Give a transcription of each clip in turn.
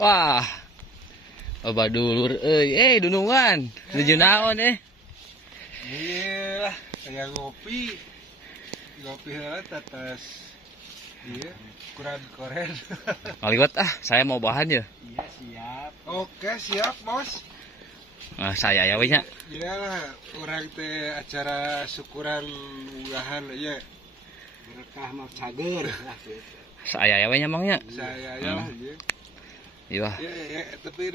Wah. Loba dulur dunungan. Nuju naon Iya, kayak ngopi heula tetes. Iya, kurang koren. Ngaliwat saya mau bahan ya. Iya, siap. Oke, siap, Bos. Nah, saya ya we nya. Iyalah, urang teh acara syukuran unggahan ya. Berkah mah cager. Saya ya we nya mangnya. Saya ya lah, iya. Iya. Ya, tapi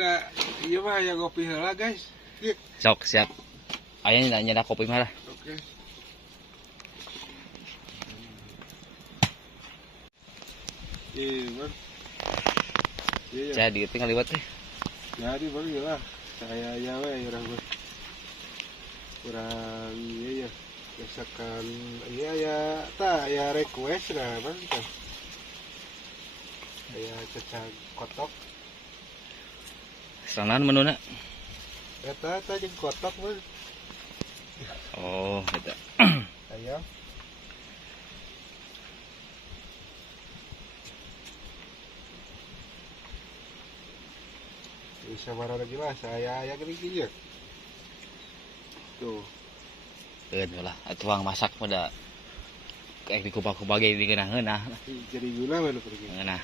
iya mah ya ngopi heula, guys. Iya. Sok siap. Aya nyada kopi mah lah. Oke. Iya, Bang. Iya. Saya dieuting ngaliwat teh. Jadi Bang lah. Saya ya we urang mah. Kurang iya ya. Misalkan iya ya tah ya request lah Bang. Aya cecak kotok. Sanan menuna. Eta jeung kotok Bang. Oh, eta. Aya. Bisa marah lagi lah, saya gini ya. Tuh. Lah, tuang masak pada kayak dikupak-kupak ge di geunah heunah. Jadi gula mana pergi? Nah.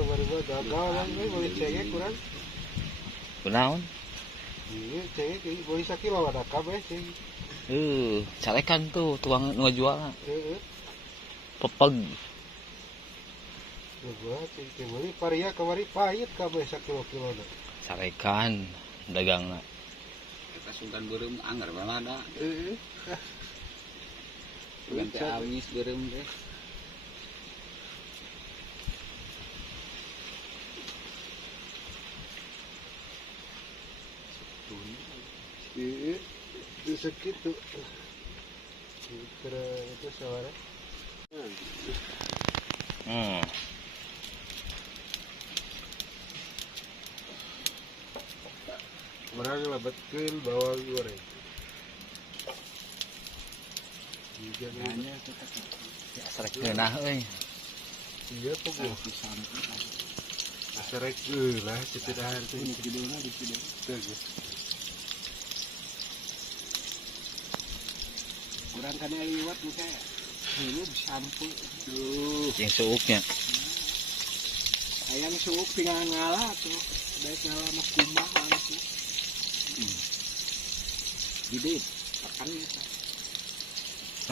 Baru gagal lah, boleh cengek kurang. Kunaon? Iya, cengek boleh sakilo ada kabeh cengek. Calekan tuh tuang nu ngajual. Heeh. Pepeg. Gua cengek beli paria kamari pahit kabeh sakilo-kilona. Sarekan dagangna. Kita sungkan beureum anggar mah ada. Heeh. Ganti amis beureum teh. Iya, itu segitu. Kira itu suara. Orang lebetkeun bawang goreng. Hanya kita Sarek geunah euy. Iya pokok. Sarek lah cecedahan teh. ini videonya di video. Kurang kan liwat muka dulu sampo tuh. Jeung suuknya. Ayang suuk tinggal ngalah tuh. Baik ngalah mah kumbah lah tuh. Gede pakannya tuh.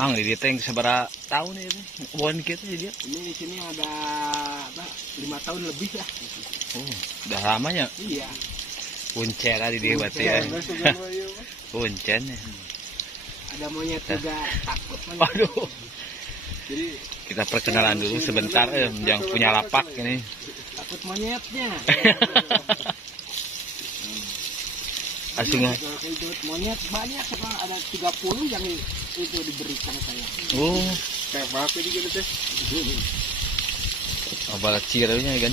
Mang di dieu teh sabaraha tahun ieu teh? Bukan kieu teh dia. Ini di sini ada apa 5 tahun lebih lah. Oh, udah lamanya. Iya. Kuncen di dieu berarti ya. Kuncen ya. Ada monyet juga takut monyet. Waduh. Jadi Kita perkenalan dulu sebentar yang punya lapak ini. takut monyetnya. Asingan. Hidup monyet banyak sekarang ada 30 yang itu diberikan saya. Oh, Kayak apa di gitu teh? abal cireunya kan.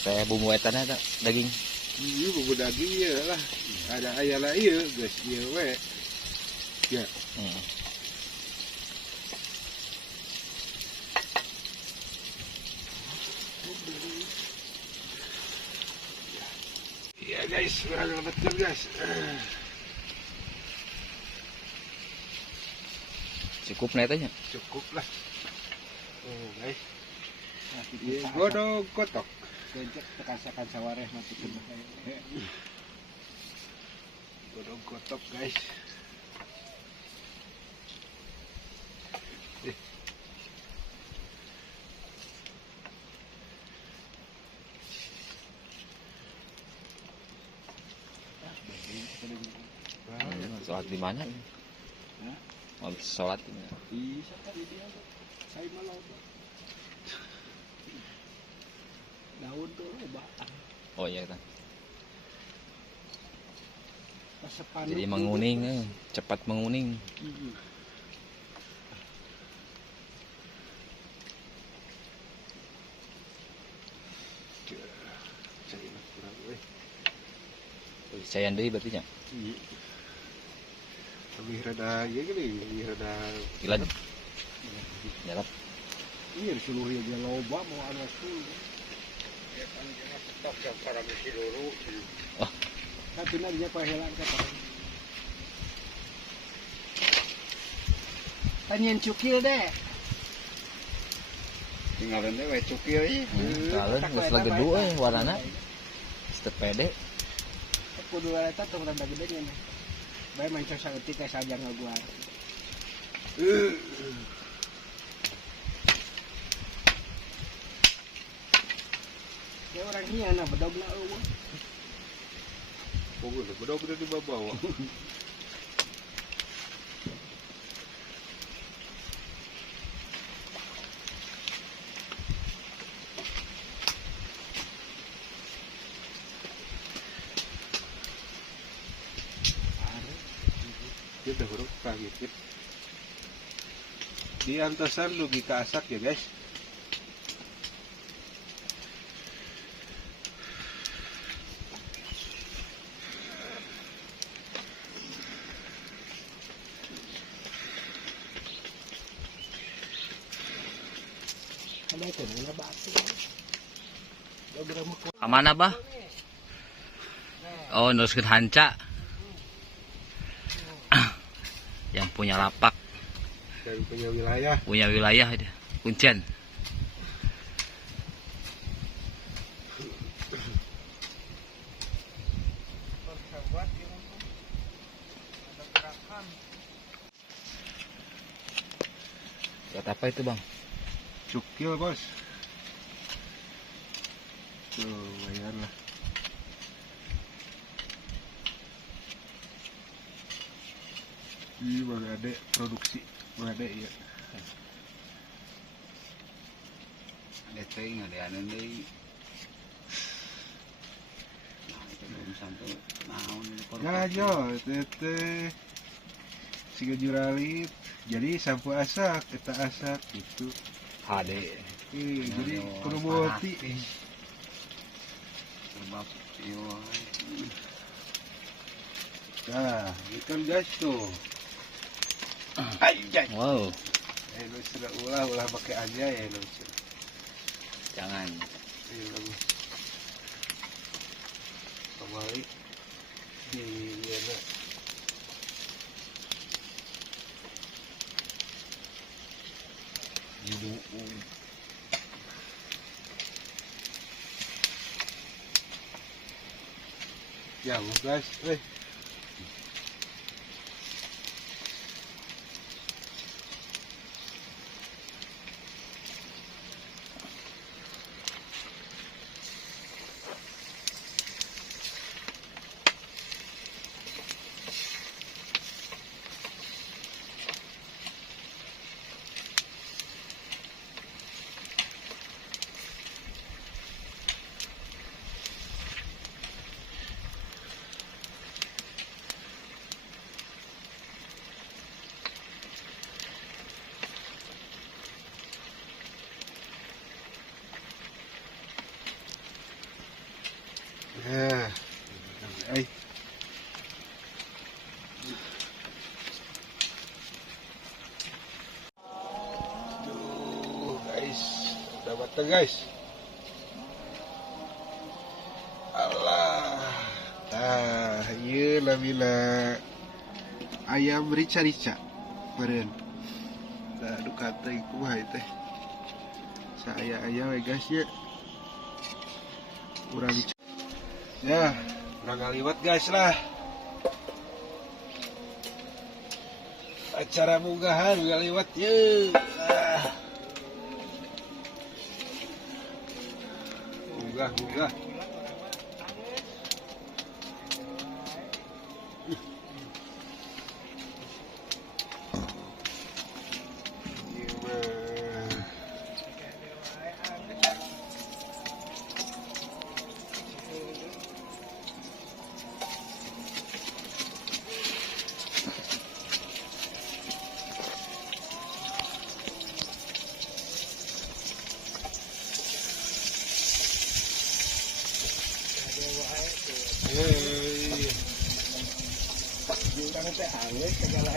Saya bumbu etannya ada daging. Iya bumbu daging ya lah. Ada ayam lah iya guys, iya we. Ya. Iya guys, kurang betul guys. Cukup netanya. Cukup lah. Oh guys. Iya, godong kotok. Gojek tekasakan sawareh mati kena. Godong kotok guys. Sholat di mana? Mau sholat ini. Bisa kali dia. Saya malah daun tuh bahan. Oh iya kan. Masakan Jadi menguning, cepat menguning. Sayan deui berarti nya. Iya. Lebih rada ya gini, lebih rada Gila. Nyalap. Iya di seluruh dia loba mau ada sul. ya kan dia stok yang para misi dulu. Tapi dia pahelan kata. Tanyain cukil deh. Tinggalin deh we cukil ieu. Kalau geus lagedu warnana. Step pede. Kudu eta tong rada gede nya. Bae main saeutik teh saja ngaguar. Ya orang iya na bedogna eueuh. Pokoknya bener-bener di bawah. Dia udah huruf gitu. Di antasan logika asak ya guys. Ada itu na batu. Kamana bah? Oh, nuruskeun hanca. Yang punya lapak, Yang punya wilayah dia. Kuncen. Buat apa itu, Bang? Cukil bos. Tuh, lumayan lah. Ih, Bang Ade produksi. Bang Ade ya. Ada ting, ada anu deui. Nah, itu belum sampai naon Ya jo, tete siga juralit. Jadi sampo asak, kita asak gitu. HD. Jadi kudu boti. sebab ieu Nah, ikan guys tuh. Anjay. Wow, Lu sudah ulah pakai aja ya lu. jangan. Kembali di yana. Ya, guys, Nah, ay. Guys, udah matang guys. Allah. Nah, iya lamina ayam rica-rica. Meren. Nah, duka teh kumaha teh. Saya ayam guys ya. Urang ya, udah ngaliwat guys lah. Acara munggahan ngaliwat ye. Munggah. Karena teh awet segala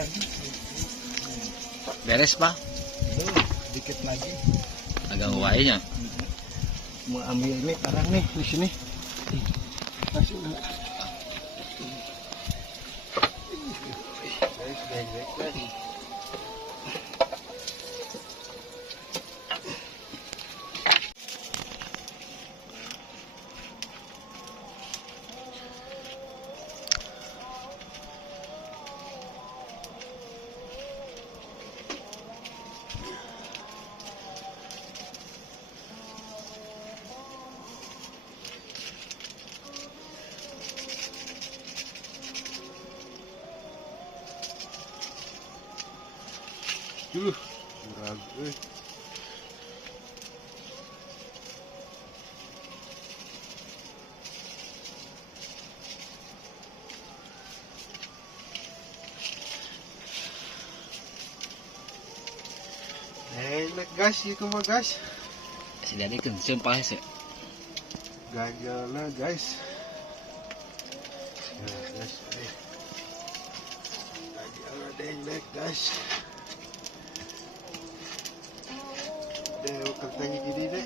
Beres pak, dikit lagi. agak wainya. Mau ambil ini karang nih di sini. Masih enggak? Murag euy. Enak guys, itu mah guys. Sudah dikun, sumpah sih. Ganjalnya guys. Nah, guys, ganjalnya dendek guys. Deh, kentang gini deh.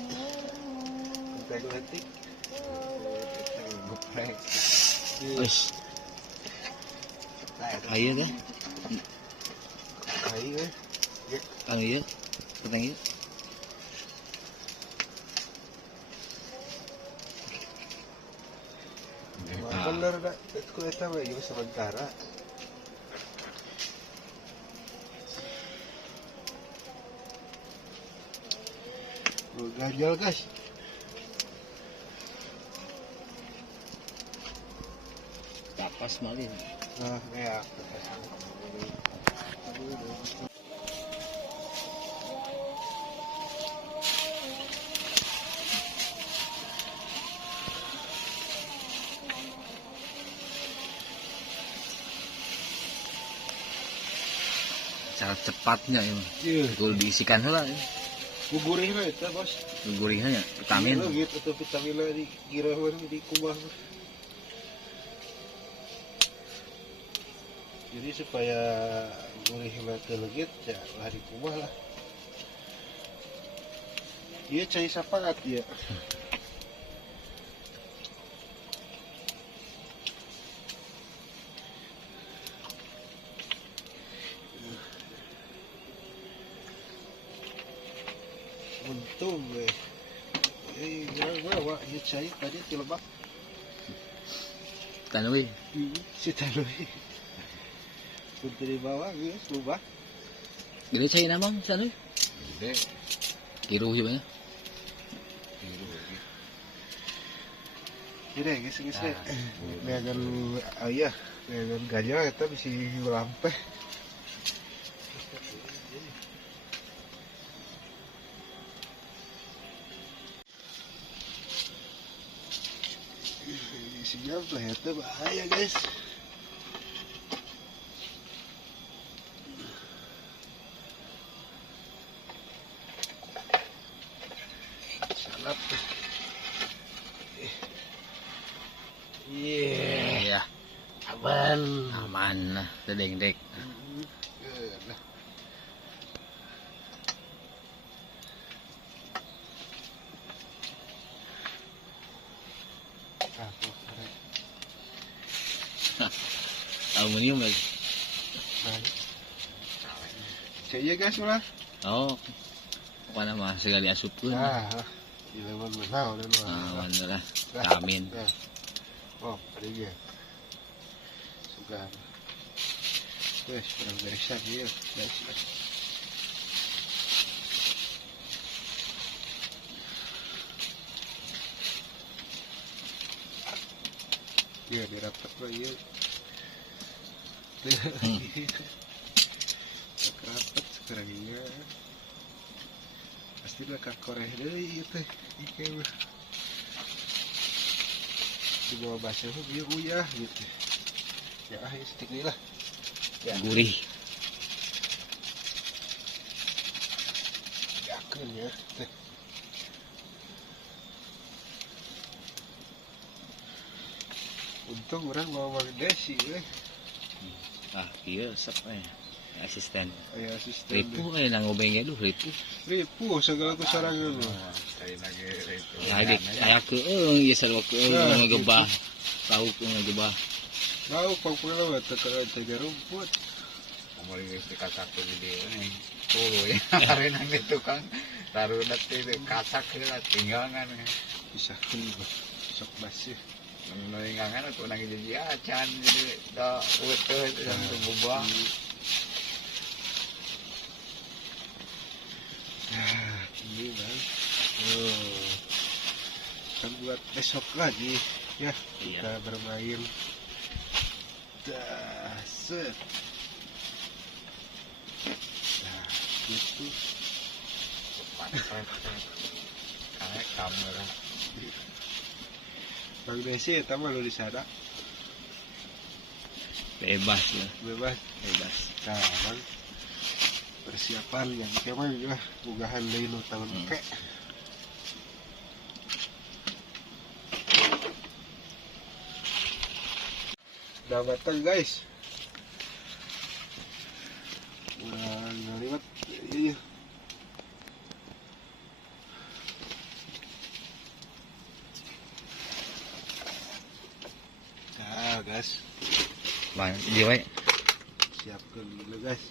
Kentang letik. Kentang geprek. Wes, ayo deh, Ayo kalau iya, petang iya. bener dah. Itu eta mah ieu sementara. Ganjal guys. Tapas malin. Nah, ya. Cara cepatnya ini. Iya. Kalau diisikan lah, Gugurih mah eta, Bos. gurihnya vitamin. Iya, gitu tuh vitaminnya di kira di kubah. Jadi supaya gurih mah teu legit ya lah di kubah lah. Ieu cai sapaat ya. Untung gua ieu cai tadi di Lebak. Tanui, Si Tanui. Putri bawah geus lubah. gede cai namang tanui. Gede. Kiru juga ya. Gede geus we. Neangan aya, neangan gajah eta bisi lampeh. Siap lah eta bahaya guys. Salap. Iya, Aman. aman lah, dedek. Aluminium lagi. Saya guys ulah. Oh, apa nama segala diasupkan. Nah, di lewat mana udah Mana lah, vitamin. Oh, ada dia. Sugar. Wes, kurang beresan dia, guys. Dia dirapat lagi. Rapat sekarang ini. Pasti lah kakoreh deh itu. Ikan. Di bawah basah tuh dia uyah gitu. Ya stick ini lah. Gurih. Yakin ya. Untung orang bawa Desi Ah, iya resep asisten. aya asisten Ripu nang ngobengnya dulu ripu. ribu segala kesarangan Saya lagi itu. Aya keung ieu sarua keung ngagebah. Tahu keung ngagebah. tahu pangpulawat teka rumput Umur geus dikasakeun di dieu nih. Tuh ya, hari nang di tukang taruh nanti kasak heula tinggalan. bisa sok basi Nulingangan aku nang jadi acan jadi da utuh itu yang berubah. nah ini bang kan buat besok lagi ya Iya. kita bermain set nah gitu Karena kamera Bang Desi eta mah lu di sana Bebas ya, bebas bebas. nah bang persiapan yang kemana lah bugahan deui nu tahun ke udah matang guys udah ngaliwat iya nah guys Bang, di we. siapkan dulu guys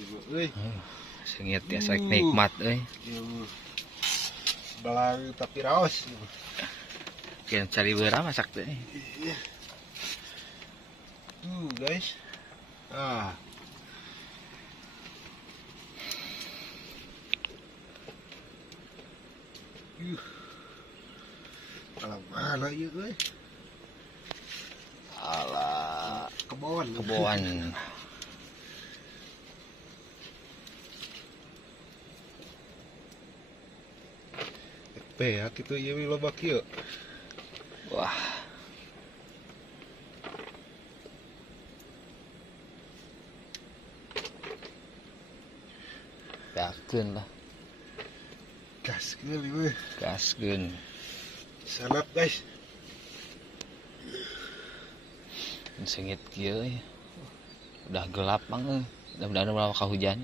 ibu euy Sengit tiasa nikmat euy. ibu belang tapi raos ibu. Kian cari beura masak teh. Guys alam mana ieu euy Alah, kebon keboan. ya kitu ieu loba kieu Wah, yakeun lah, gas kali we gaskeun. sanap guys Sengit kieu euy. Udah gelap bang euy. Mudah-mudahan ulah kahujan.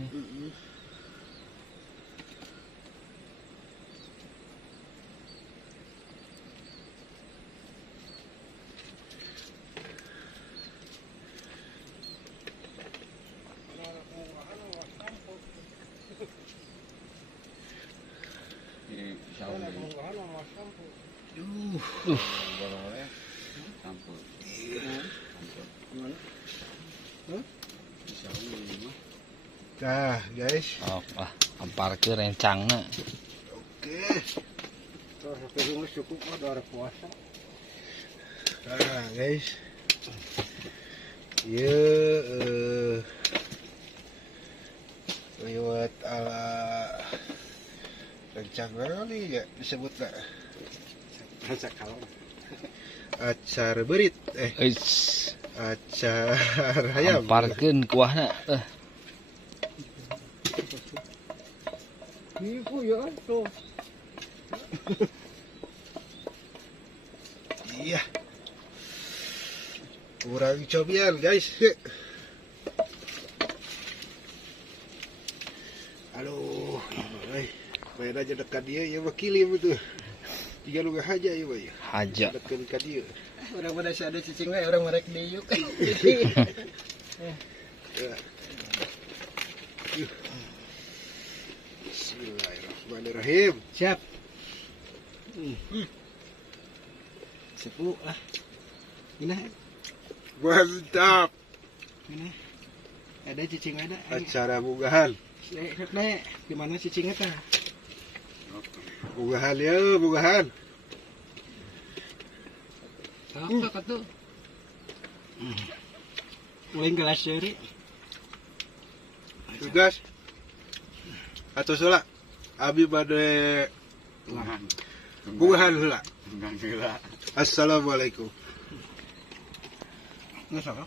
nah guys Oh, lah, amparkeun rencangna. oke Tuh, sampai rumah cukup kok udah puasa. nah guys ieu lewat ala rencana nih ya disebut lah Masa kalau acar berit Eits, acar ayam amparkeun kuahna. ibu ya tuh. iya kurang cobian guys aduh main aja dekat dia ya wakili betul tiga lu haja ya boy Haja. dekat dia Orang pada si ada cicing we, orang merek diuk. Bismillahirrahmanirrahim Siap. Sepu lah. Ini mantap ini. Ada cicing ada. acara bugahan Nek, di mana cicingnya tah? bugahan ya bugahan Apa kata? Mulai gelas seri. tugas atau sholat abi bade bugahan heula Enggak gila. assalamualaikum Nggak salah.